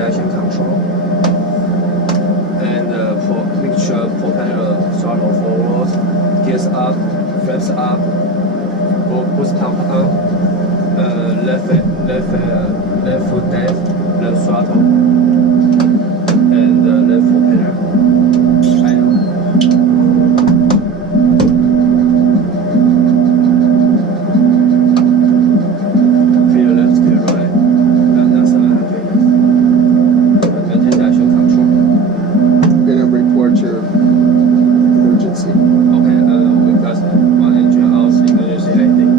direction control. And mixture propeller throttle forward, gears up, flaps up, boost pump on, left foot dead, left throttle, and left propeller. Idle. Clear left, clear right. And that's 700. Maintain direction control. I'm gonna report your emergency. Okay, we got one engine out, emergency landing.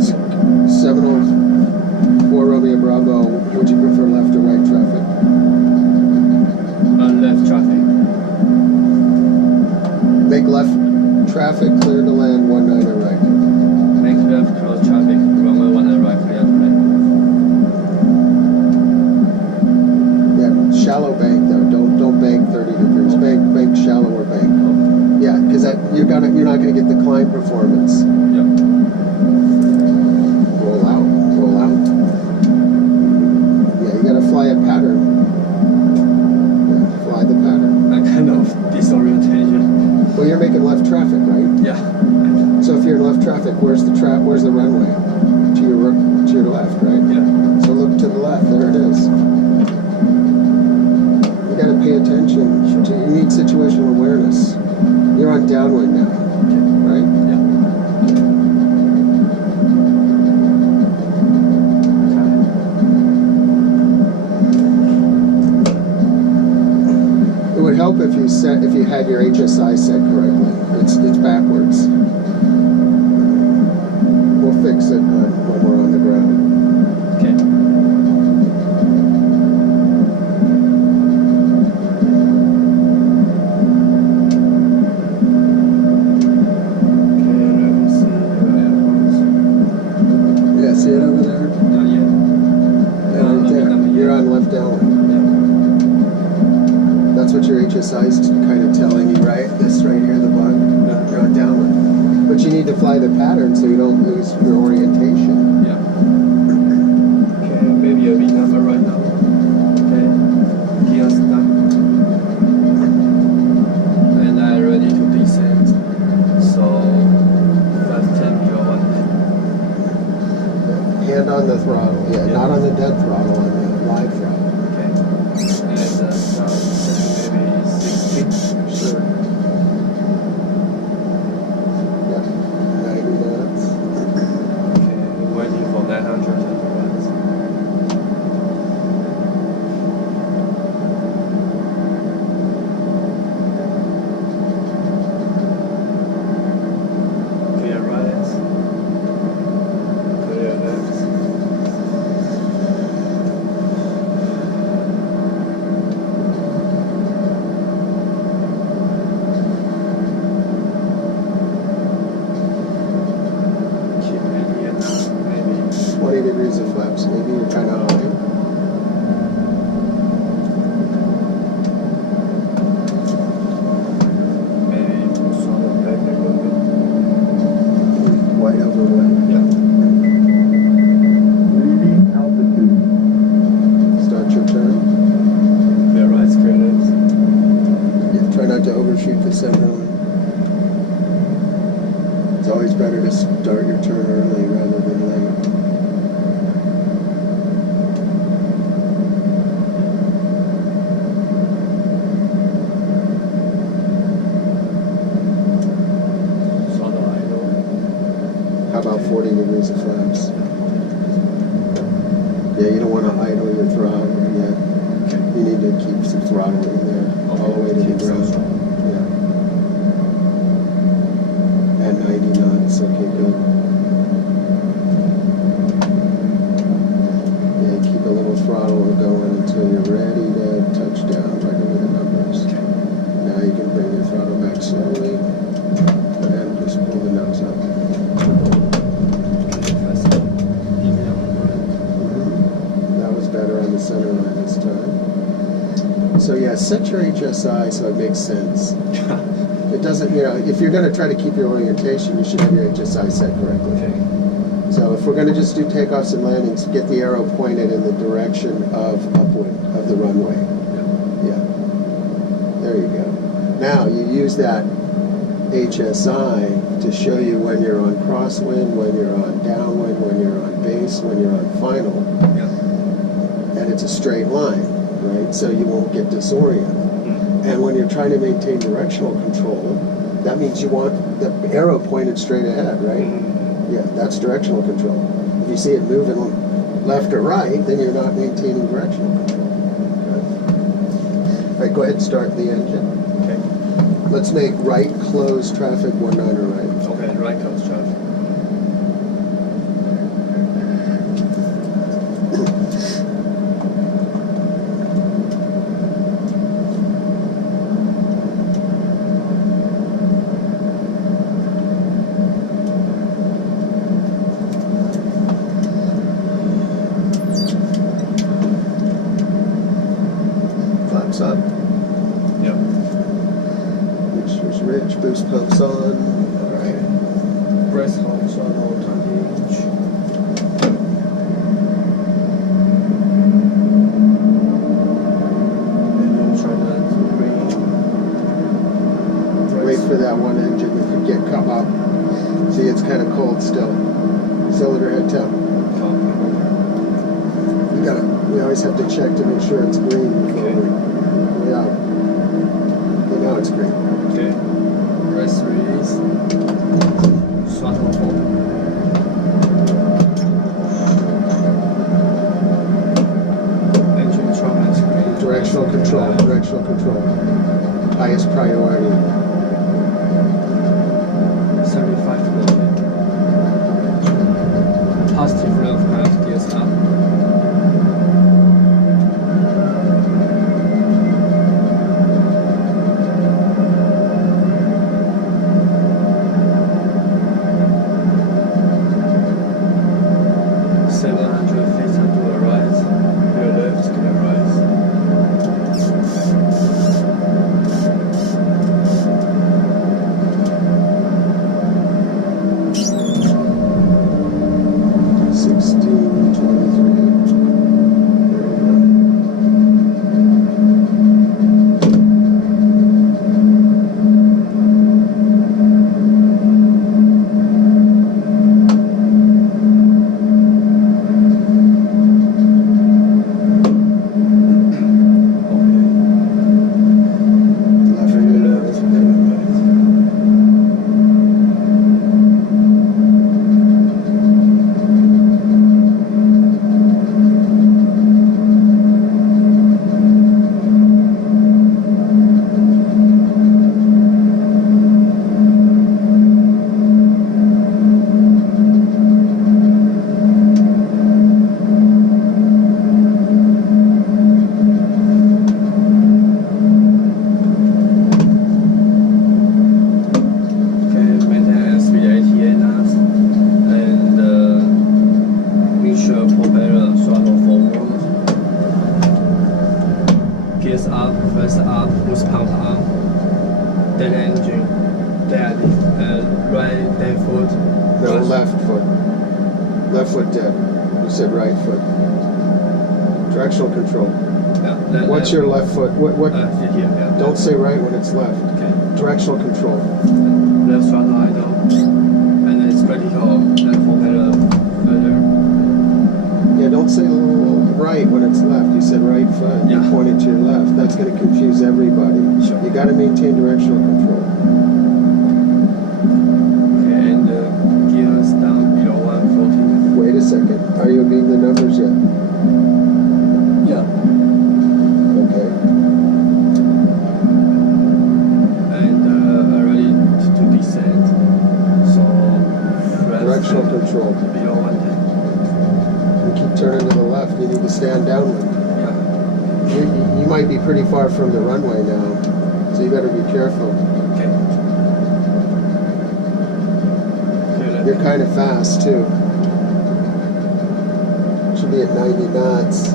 704 Romeo Bravo, would you prefer left or right traffic? Left traffic. Make left traffic clear to land 19 or right. Make left cross traffic, runway 1 right, clear to land. Yeah, shallow bank though. Don't bank 30 degrees. Bank shallower bank. Yeah, because you're not gonna get the climb performance. Yep. Roll out. Yeah, you gotta fly a pattern. Yeah, fly the pattern. That kind of disorientation. Well, you're making left traffic, right? Yeah. So if you're in left traffic, where's the runway? To your left, right? Yeah. So look to the left. There it is. You got to pay attention. You need situational awareness. You're on downwind now, right? Yeah. It would help if you had your HSI set correctly. It's backwards. We'll fix it when we're on the ground. Okay. Okay, let me see the airports. Yeah, see it over there? Not yet. Yeah, right there. You're on left downwind. That's what your HSI is kind of telling you, right? This right here, the bug. You're on downwind. But you need to fly the pattern so you don't lose your orientation. Yeah. Okay, maybe a V number right now. Okay. Gears done. And I'm ready to descend. So that's 10 kilowatt. Hand on the throttle. Yeah, not on the dead throttle, on the live throttle. Okay. And start descending maybe 60. Sure. Yeah. 90 knots. Okay, waiting for 900 watts. Clear right. Clear left. Keep median now, maybe. 20 degrees of flaps. Maybe you're kind of high. Maybe throttle back a little bit. White over white. Yeah. Leaving altitude. Start your turn. Clear right, clear left. Yeah, try not to overshoot the center line. It's always better to start your turn early rather than late. Throttle idle. How about 40 degrees of flaps? Yeah, you don't want to idle your throttle yet. Okay. You need to keep some throttle in there all the way to the Keep some ground. throttle. Yeah. At 90 knots. Okay, good. Yeah, keep a little throttle going until you're ready to touch down right over the numbers. Okay. Now you can bring your throttle back slowly and just pull the nose up. Okay, fast. Easy number. That was better on the center line this time. So yeah, set your HSI so it makes sense. It doesn't, if you're going to try to keep your orientation, you should have your HSI set correctly. Okay. So if we're going to just do takeoffs and landings, get the arrow pointed in the direction of upwind, of the runway. Yeah. Yeah. There you go. Now you use that HSI to show you when you're on crosswind, when you're on downwind, when you're on base, when you're on final, Yeah. and it's a straight line, right? So you won't get disoriented. And when you're trying to maintain directional control, that means you want the arrow pointed straight ahead, right? Yeah, that's directional control. If you see it moving left or right, then you're not maintaining directional control. Okay. All right, go ahead and start the engine. Okay. Let's make right close traffic 19 right. Okay, right close traffic. Flaps up. Yeah. Mixture's rich, boost pumps on. All right. Brace holds on all 20 inch. And then try not to bring. Wait for that one engine to get come up. See, it's kind of cold still. Cylinder head temp. We always have to check to make sure it's green before Okay. we out. You know it's green. Okay. Press release. Throttle hold. Engine trouble screen. Directional control. Directional control. Highest priority. 75 km. Positive rev curve gears up. Gears up, press up, boost pump on. Dead engine, dead, right dead foot. No, Press. left foot. Left foot dead. You said right foot. Directional control. Yeah, What's your left foot? What? Here, yeah. Don't say right when it's left. Okay. Directional control. Left throttle idle. And it's vertical, left propeller further. Yeah, don't say right when it's left. You said right foot. You Yeah. pointed to your left. That's going to confuse everybody. Sure. You got to maintain directional control. Okay, and gears down below 140. Wait a second. Are you reading the numbers yet? Yeah. Okay. And ready to descend. So, press Directional control. below 110. You keep turning to the left. You need to stand downwind. Yeah. You might be pretty far from the runway now, so you better be careful. Okay. Okay, left. You're kind of fast too. Should be at 90 knots.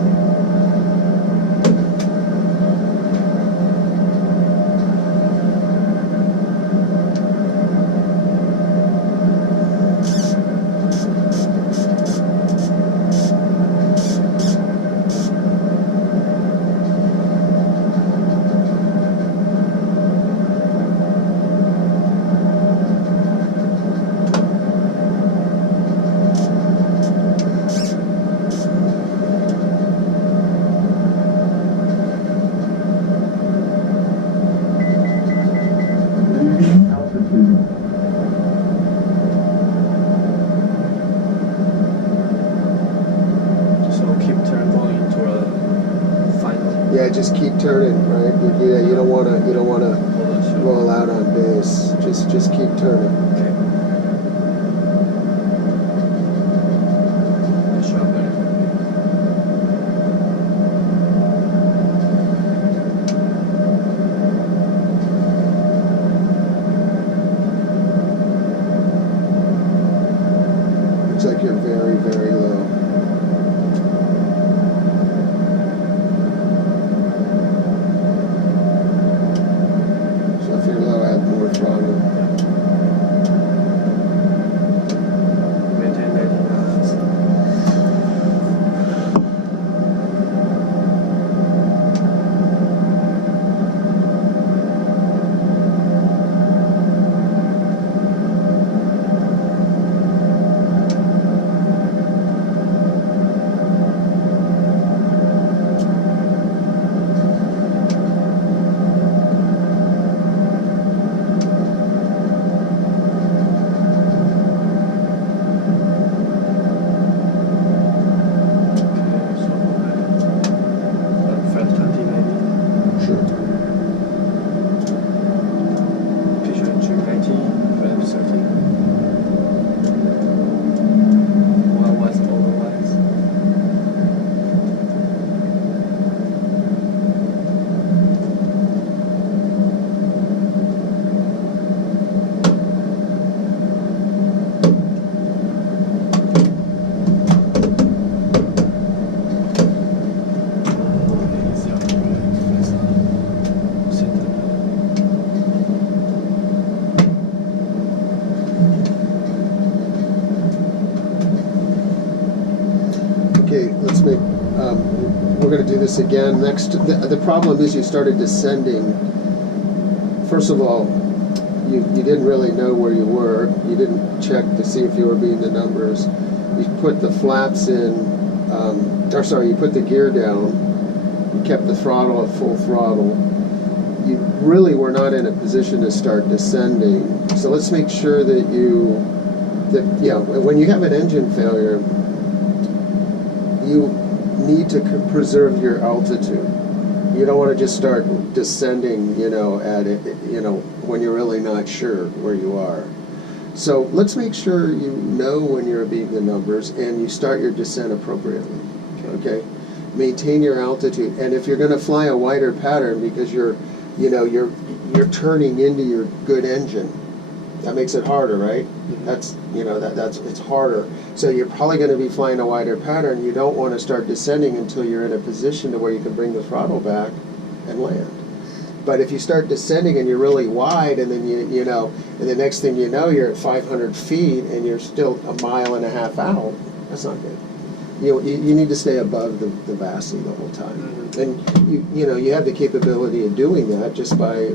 Yeah, just keep turning, right? You don't wanna Hold on, sure. roll out on base. Just keep turning. Okay. Sharp right. Looks like you're very, very low. So if you're low, add more throttle. Maintain 90 knots. Sure. Okay, let's make. We're going to do this again. Next, the problem is you started descending. First of all, you didn't really know where you were. You didn't check to see if you were beating the numbers. You put the flaps in, you put the gear down. You kept the throttle at full throttle. You really were not in a position to start descending. So let's make sure that when you have an engine failure, you need to preserve your altitude. You don't want to just start descending, at it, when you're really not sure where you are. So let's make sure you know when you're beating the numbers and you start your descent appropriately. Okay? Maintain your altitude, and if you're going to fly a wider pattern because you're turning into your good engine, that makes it harder, right? Mm-hmm. That's it's harder. So you're probably going to be flying a wider pattern. You don't want to start descending until you're in a position to where you can bring the throttle back and land. But if you start descending and you're really wide, and then and the next thing you know, you're at 500 feet and you're still a mile and a half out, that's not good. You need to stay above the VASI the whole time. Mm-hmm. And you have the capability of doing that just by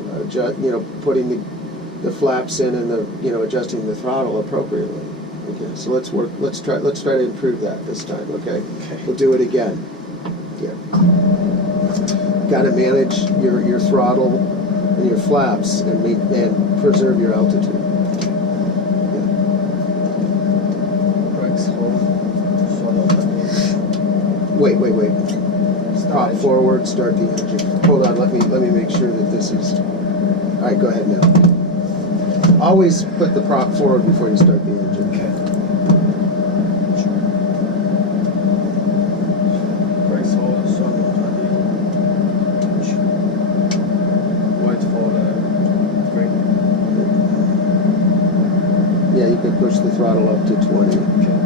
putting the flaps in and adjusting the throttle appropriately. Okay, so let's try to improve that this time. Okay, we'll do it again. Yeah, got to manage your throttle and your flaps and preserve your altitude. Yeah. Brakes hold. Wait. Prop forward. Start the engine. Hold on. Let me make sure that this is. All right. Go ahead now. Always put the prop forward before you start the engine. Okay. Brakes hold. Throttle turning. Wait for the brake. Yeah, you can push the throttle up to 20. Okay.